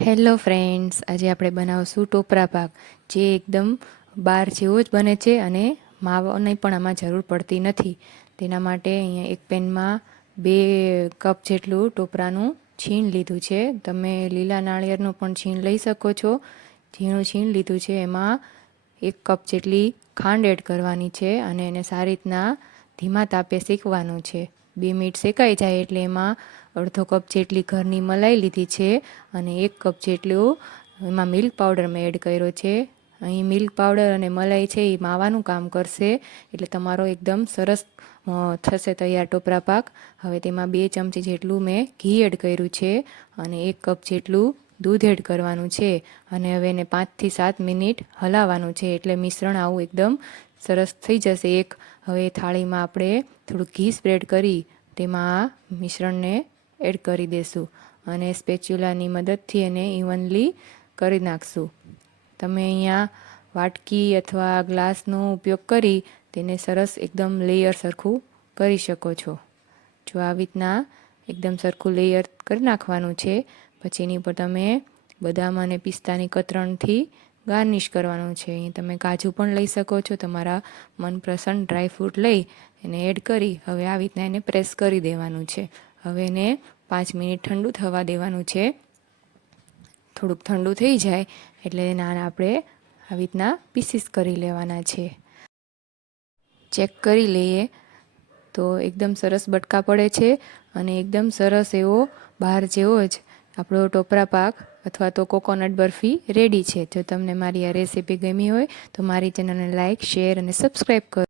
Hello friends, આજે આપણે બનાવશું ટોપરા પાક, જે એકદમ બાર જેવો જ બને છે અને માવાની પણ આમાં જરૂર પડતી નથી. તેના માટે અહીંયા એક પેનમાં 2 કપ જેટલું ટોપરાનું છીણ લીધું છે. તમે લીલા નાળિયેરનું પણ છીણ લઈ શકો છો. ઝીણું છીણ લીધું છે. એમાં 1 કપ જેટલી ખાંડ એડ કરવાની છે અને એને સારી રીતના ધીમા તાપે શેકવાનું છે. 2 મિનિટ શેકાઈ જાય એટલે એમાં અડધો કપ જેટલી ઘરની મલાઈ લીધી છે અને 1 કપ જેટલું એમાં મિલ્ક પાવડર મેં એડ કર્યો છે. અહીં મિલ્ક પાવડર અને મલાઈ છે એ માવાનું કામ કરશે, એટલે તમારો એકદમ સરસ થશે તૈયાર ટોપરા પાક. હવે તેમાં 2 ચમચી જેટલું મેં ઘી એડ કર્યું છે અને 1 કપ જેટલું દૂધ એડ કરવાનું છે અને હવે એને 5 થી 7 મિનિટ હલાવવાનું છે, એટલે મિશ્રણ આવું એકદમ સરસ થઈ જશે. હવે થાળીમાં આપણે થોડું ઘી સ્પ્રેડ કરી તેમાં આ મિશ્રણને એડ કરી દઈશું અને સ્પેચ્યુલાની મદદથી એને ઇવનલી કરી નાખશું. તમે અહીંયા વાટકી અથવા ગ્લાસનો ઉપયોગ કરી તેને સરસ એકદમ લેયર સરખું કરી શકો છો. જો આવી રીતના એકદમ સરખું લેયર કરી નાખવાનું છે. પછી એની પર તમે બદામ અને પિસ્તાની કતરણથી ગાર્નિશ કરવાનું છે. અહીં તમે કાજુ પણ લઈ શકો છો. તમારા મનપસંદ ડ્રાયફ્રૂટ લઈ એને એડ કરી હવે આવી રીતના એને પ્રેસ કરી દેવાનું છે. હવે એને 5 મિનિટ ઠંડુ થવા દેવાનું છે. થોડુંક ઠંડુ થઈ જાય એટલે એના આપણે આવી રીતના પીસીસ કરી લેવાના છે. ચેક કરી લઈએ તો એકદમ સરસ બટકા પડે છે અને એકદમ સરસ એવો બહાર જેવો જ આપણો ટોપરા પાક અથવા તો કોકોનટ બરફી રેડી છે. જો તમને મારી આ રેસીપી ગમી હોય તો મારી ચેનલને લાઇક, શેર અને સબસ્ક્રાઈબ કરો.